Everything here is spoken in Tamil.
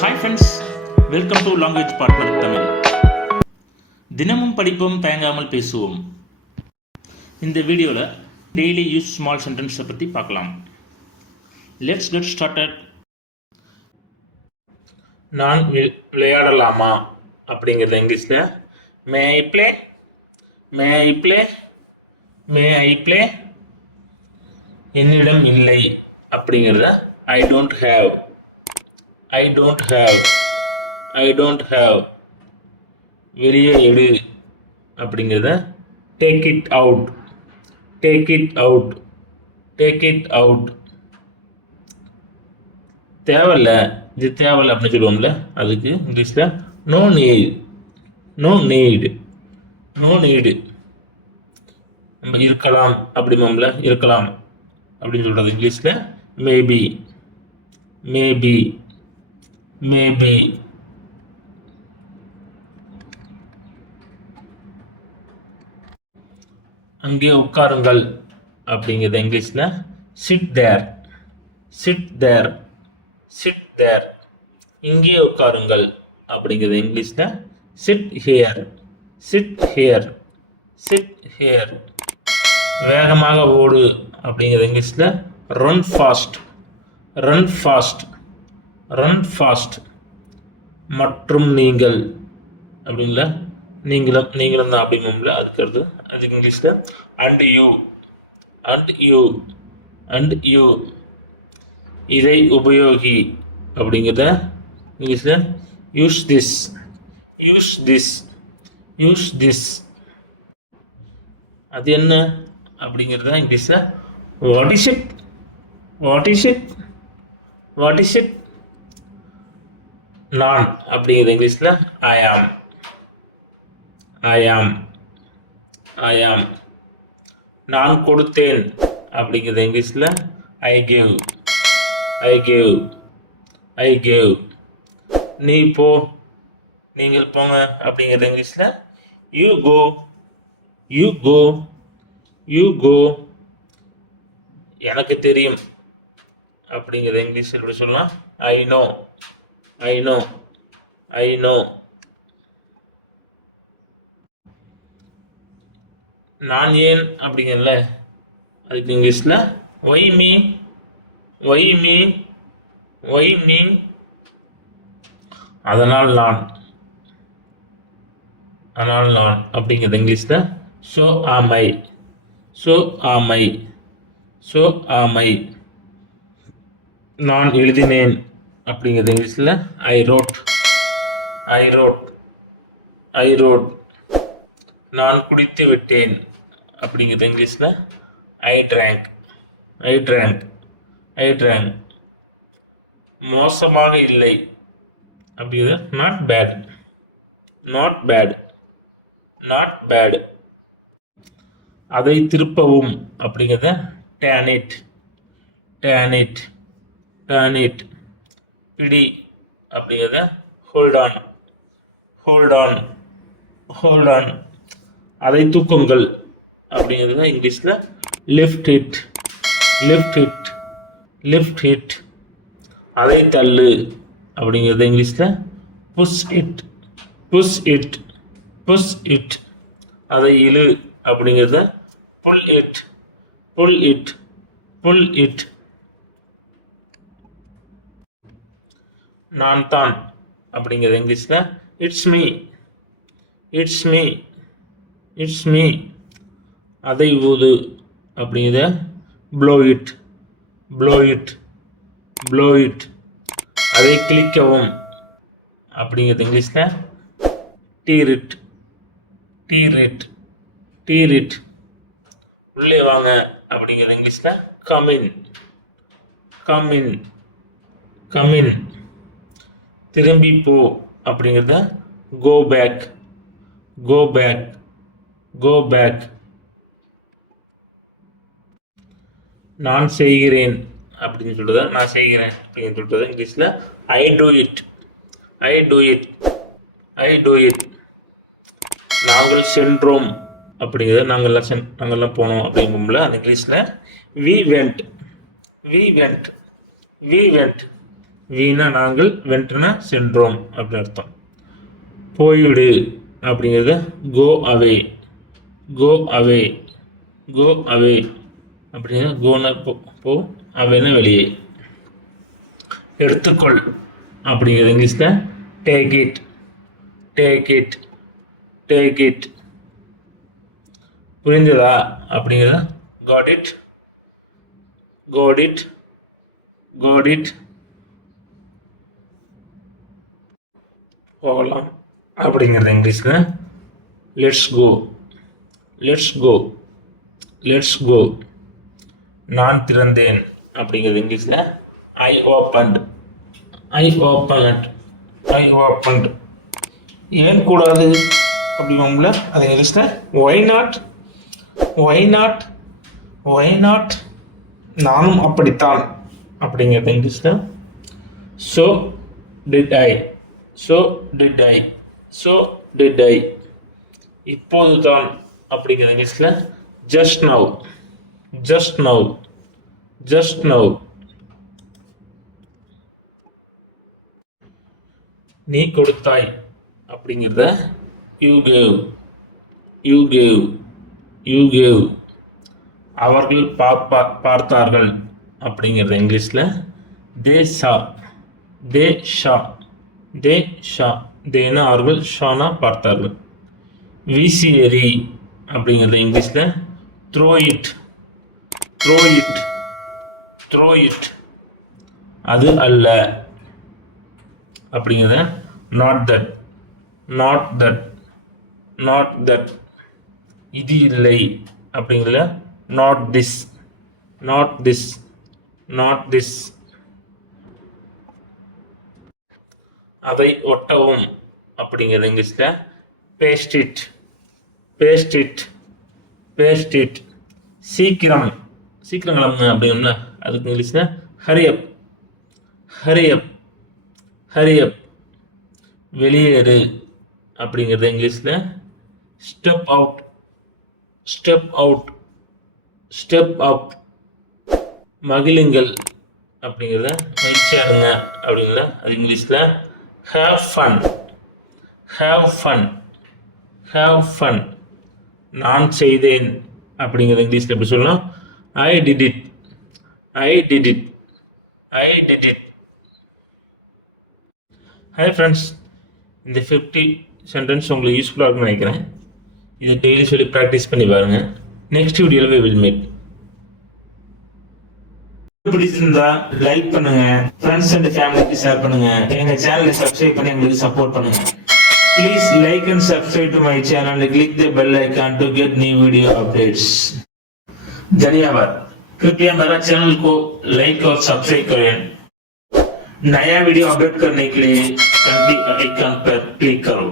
Hi friends, welcome to language partner Tamil. தினமும் படிப்போம், தயங்காமல் பேசுவோம். இந்த வீடியோவில் டெய்லி யூஸ் ஸ்மால் சென்டென்ஸை பற்றி பார்க்கலாம். Let's get started. நான் விளையாடலாமா அப்படிங்கிறது இங்கிலீஷில் may I play, may I play, may I play. என்னிடம் இல்லை அப்படிங்கிறத I don't have, I don't have, I don't have. வெளியே எடு அப்படிங்கிறத take it out, take it out, take it out. தேவையில்ல, இது தேவையில்லை அப்படின்னு சொல்லுவோம்ல, அதுக்கு இங்கிலீஷில் no need, no need, no need. நம்ம இருக்கலாம் அப்படிம்போம்ல, இருக்கலாம் அப்படின்னு சொல்கிறது இங்கிலீஷில் மேபி, மேபி, மேபி. அங்கே உட்காருங்கள் அப்படிங்கிறது இங்கிலீஷில் sit there, sit there, sit there. இங்கே உட்காருங்கள் அப்படிங்கிறது இங்கிலீஷில் sit here, sit here, sit here. வேகமாக ஓடு அப்படிங்கிறது இங்கிலீஷில் run fast, run fast, run fast. மற்றும் நீங்கள் அப்படிங்கள நீங்களும், நீங்களும் தான் அப்படிங்கும்ல, அதுக்கு அதுக்கு இங்கிலீஷில் and you, and you, and you. இதை உபயோகி அப்படிங்கிறத இங்கிலீஷில் use this, use this, use this. அது என்ன அப்படிங்கிறத இங்கிலீஷில் what is it, what is it, what is it. நான் அப்படிங்கிறது இங்கிலீஷில் ஐ ஆம், ஐ ஆம், ஐ ஆம். நான் கொடுத்தேன் அப்படிங்கிறது இங்கிலீஷில் I gave, I gave, I gave. நீ போ, நீங்கள் போங்க அப்படிங்கிறது இங்கிலீஷில் you go, you go, you go. எனக்கு தெரியும் அப்படிங்கிறது இங்கிலீஷில் எப்படி சொல்லலாம் I know, I know, I know. நான் ஏன் அப்படிங்கிறல, அதுக்கு இங்கிலீஷில் why me, why me, why me. அதனால் நான், அதனால் நான் அப்படிங்கிறது இங்கிலீஷில் ஸோ ஆம் ஐ, ஸோ ஆம் ஐ, ஸோ ஆம் ஐ. நான் எழுதினேன் அப்படிங்கிறது இங்கிலீஷில் I wrote, I wrote, I wrote. நான் குடித்து விட்டேன் அப்படிங்கிறது இங்கிலீஷில் I drank, I drank, I drank. மோசமாக இல்லை அப்படிங்கிறது not bad, not bad, not bad. அதை திருப்பவும் அப்படிங்கிறத turn it, turn it, turn it. பிடி அப்படிங்கிறத hold on, hold on, hold on. அதை தூக்குங்கள் அப்படிங்கிறது இங்கிலீஷில் lift it, lift it, lift it. அதை தள்ளு அப்படிங்கிறது இங்கிலீஷில் push it, push it, push it. அதை இழு அப்படிங்கிறத புல் it, pull it, pull it. நான் தான் அப்படிங்கிறது இங்கிலீஷில் it's me, it's me, it's me. அதை ஊது அப்படிங்கிறத blow it, blow it, blow it. அதை கிளிக்கவும் அப்படிங்கிறது இங்கிலீஷில் tear it, tear it, tear it. உள்ளே வாங்க அப்படிங்கிறது இங்கிலீஷில் come in, come in, come in. திரும்பி போ அப்படிங்கிறத go back, go back, go back. நான் செய்கிறேன் அப்படின்னு சொல்றத நான் செய்கிறேன் அப்படின்னு சொல்றது இங்கிலீஷில் I do it, I do it, I do it. நாங்கள் சென்றோம் அப்படிங்கிறத நாங்கள்லாம் போனோம் அப்படிங்கும்போது அது இங்கிலீஷில் we went, we went, we went. வீணா நாங்கள் வென்றன சென்றோம் அப்படின்னு அர்த்தம். போய்விடு அப்படிங்கிறது கோ அவே, கோ அவே, கோ அவே அப்படிங்கிறது கோன போ, அவேனா வெளியே. எடுத்துக்கொள் அப்படிங்கிறது இங்கிலீஷில் take it, take it, take it. புரிந்ததா அப்படிங்கிறத got it, got it, got it. போகலாம் அப்படிங்கிறது இங்கிலீஷில் let's go, let's go, let's go. நான் திறந்தேன் அப்படிங்கிறது இங்கிலீஷில் I opened, I opened, I opened. ஏன் கூடாது அப்படிங்களா அது இங்கிலீஷில் why not, why not, why not. நானும் அப்படித்தான் அப்படிங்கிறது இங்கிலீஷில் so did I, so did I, so did I. இப்போது தான் அப்படிங்கிறது இங்கிலீஷில் just now, just now, just now. நீ கொடுத்தாய் அப்படிங்கிறத you gave, you gave, you gave. அவர்கள் பார்த்தார்கள் அப்படிங்கிறது இங்கிலீஷில் தே ஷா, தே ஷா, தே ஷா. தேனா அவர்கள், ஷானா பார்த்தார்கள். வீசி எறி அப்படிங்கிறது இங்கிலீஷில் throw it, throw it, throw it. அது அல்ல அப்படிங்கிறத not that, not that, not that. இது இல்லை அப்படிங்கிறத not this, not this, not this. அதை ஒட்டவும் அப்படிங்கிறது இங்கிலீஷில் paste it, paste it, paste it. சீக்கிரம், சீக்கிரம் கிளம்புங்க அப்படின்னா அதுக்கு இங்கிலீஷில் ஹரி அப், ஹரி அப், ஹரி அப். வெளியேறு அப்படிங்கிறது இங்கிலீஷில் step out, step out, step up. மகிழுங்கள் அப்படிங்கிறத மகிழ்ச்சியாக இருங்க அப்படிங்கிறத அது இங்கிலீஷில் have fun, have fun, have fun. நான் செய்தேன் அப்படிங்கிறது இங்கிலீஷில் எப்படி சொல்லலாம் I did it, I did it, I did it. Hi friends, இந்த 50 சென்டென்ஸ் உங்களுக்கு யூஸ்ஃபுல்லாக இருக்கும்னு நினைக்கிறேன். இதை டெய்லி சொல்லி ப்ராக்டிஸ் பண்ணி பாருங்கள். நெக்ஸ்ட் வீடியோவில் we will meet. பிடிச்சிருந்தா லைக் பண்ணுங்க, ஃப்ரெண்ட்ஸ் அண்ட் ஃபேமிலிக்கு ஷேர் பண்ணுங்க, எங்க சேனலை சப்ஸ்கிரைப் பண்ணி எங்களுக்கு சப்போர்ட் பண்ணுங்க. Please like and subscribe to my channel and click the bell icon to get new video updates. धन्यवाद. कृपया मेरा चैनल को लाइक और सब्सक्राइब करें. नया वीडियो अपडेट करने के लिए घंटी आइकन पर क्लिक करो.